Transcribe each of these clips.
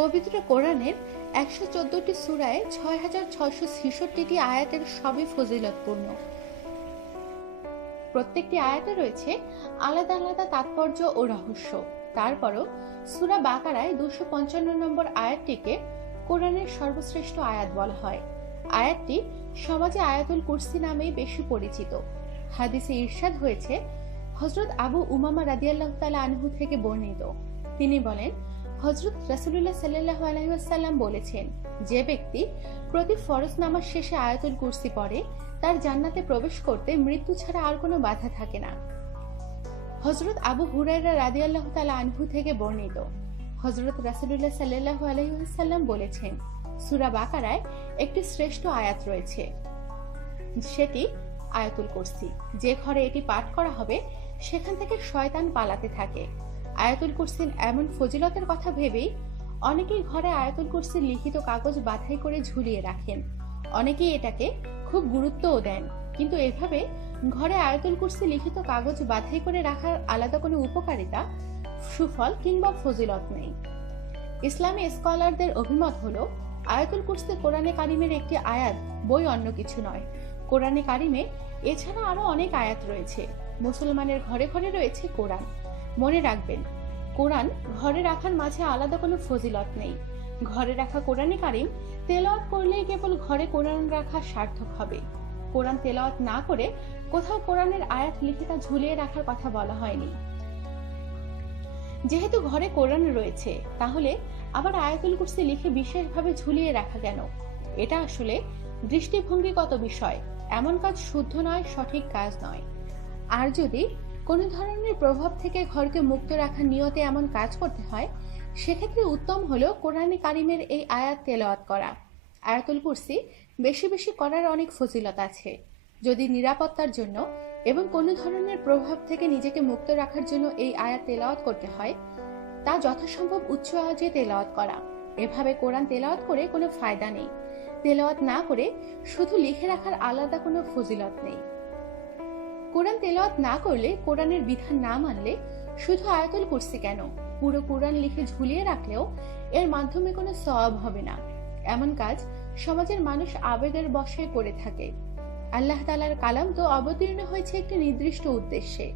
পবিত্র কোরআনের একশো চোদ্দটি সুরায় ছয় হাজার ছয়শো ছেষট্টিটি আয়াতের সবই ফজিলতপূর্ণ। প্রত্যেকটি আয়াতে রয়েছে আলাদা আলাদা তাৎপর্য ও রহস্য। তারপরও সুরা বাকারায় দুশো পঞ্চান্ন নম্বর আয়াতটিকে কোরআনের সর্বশ্রেষ্ঠ আয়াত বলা হয়। আয়াতটি সমাজে আয়াতুল কুরসি নামেই বেশি পরিচিত। হাদিসে ইরশাদ হয়েছে হজরত আবু উমামা রাদিয়াল্লাহ তালা আনহু থেকে বর্ণিত। তিনি বলেন হজরত রাসুলুল্লাহ সাল্লাহ আলহিহাসাল্লাম বলেছেন, যে ব্যক্তি প্রতি ফরজ নামাজ শেষে আয়াতুল কুরসি পড়ে, তার জান্নাতে প্রবেশ করতে মৃত্যু ছাড়া আর কোনো বাধা থাকে না। হজরত আবু হুরাইরা রাদিয়াল্লাহ তালা আনহু থেকে বর্ণিত হজরত রাসুলুল্লাহ সাল্লাহ আলহিহাসাল্লাম বলেছেন, সুরা বাকারায় একটি শ্রেষ্ঠ আয়াত রয়েছে। সেটি আয়াতুল কুরসি। যে ঘরে এটি পাঠ করা হবে, সেখান থেকে শয়তান পালাতে থাকে। আয়াতুল কুরসির এমন ফজিলতের কথা ভেবেই অনেকেই ঘরে আয়াতুল কুরসির লিখিত কাগজ বাধাই করে ঝুলিয়ে রাখেন। অনেকেই এটাকে খুব গুরুত্বও দেন, কিন্তু এভাবে ঘরে আয়াতুল কুরসি লিখিত কাগজ বাধাই করে রাখার আলাদা কোনো উপকারিতা, সুফল কিংবা ফজিলত নেই। ইসলামী স্কলারদের অভিমত হলো আয়াতুল কুরসি কোরআনে কারিমের একটি আয়াত, বই অন্য কিছু নয়। কোরআনে কারিমে এছাড়া আরও অনেক আয়াত রয়েছে। মুসলমানের ঘরে ঘরে রয়েছে কোরআন। মনে রাখবেন, কোরআন ঘরে রাখার মাঝে আলাদা কোনো ফজিলত নেই। ঘরে রাখা কোরআনে কারিম, তেলাওয়াত করলেই কেবল ঘরে কোরআন রাখা সার্থক হবে। কোরআন তেলাওয়াত না করে কোথাও কোরআনের আয়াত লিখে তা ঝুলিয়ে রাখার কথা বলা হয়নি। যেহেতু ঘরে কোরআন রয়েছে, তাহলে আবার আয়াতুল কুরসি লিখে বিশেষভাবে ঝুলিয়ে রাখা কেন? এটা আসলে দৃষ্টিভঙ্গিগত বিষয়। এমন কাজ শুদ্ধ নয়, সঠিক কাজ নয়। আর যদি কোনো ধরনের প্রভাব থেকে ঘরকে মুক্ত রাখার নিয়তে এমন কাজ করতে হয়, সেক্ষেত্রে উত্তম হলো কোরআনে কারিমের এই আয়াত তেলাওয়াত করা। আয়াতুল কুরসি বেশি বেশি করার অনেক ফজিলত আছে। যদি নিরাপত্তার জন্য এবং কোনো ধরনের প্রভাব থেকে নিজেকে মুক্ত রাখার জন্য এই আয়াত তেলাওয়াত করতে হয়, তা যথাসম্ভব উচ্চ আওয়াজে তেলাওয়াত করা। এভাবে কোরআন তেলাওয়াত করে কোনো ফায়দা নেই। তেলাওয়াত না করে শুধু লিখে রাখার আলাদা কোনো ফজিলত নেই। কোরআন তেলাওয়াত না করলে, কোরআনের বিধান না মানলে শুধু আয়াতুল কুরসি কেন? পুরো কোরআন লিখে ঝুলিয়ে রাখলেও এর মাধ্যমে কোনো সওয়াব হবে না। এমন কাজ সমাজের মানুষ আবেগের বশে করে থাকে। আল্লাহ তালার কালাম তো অবতীর্ণ হয়েছে একটি নির্দিষ্ট উদ্দেশ্যে।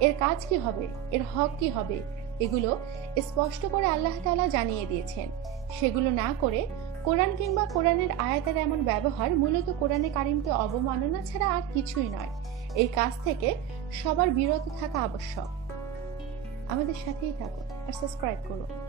এর কাজ কি হবে? এর হক কি হবে? এগুলো স্পষ্ট করে আল্লাহ তালা জানিয়ে দিয়েছেন। সেগুলো না করে কোরআন কিংবা কোরআনের আয়াতের এমন ব্যবহার মূলত কোরআনে কারিমকে অবমাননা ছাড়া আর কিছুই নয়। এই কাজ থেকে সবার বিরত থাকা আবশ্যক। আমাদের সাথেই থাকুন আর সাবস্ক্রাইব করুন।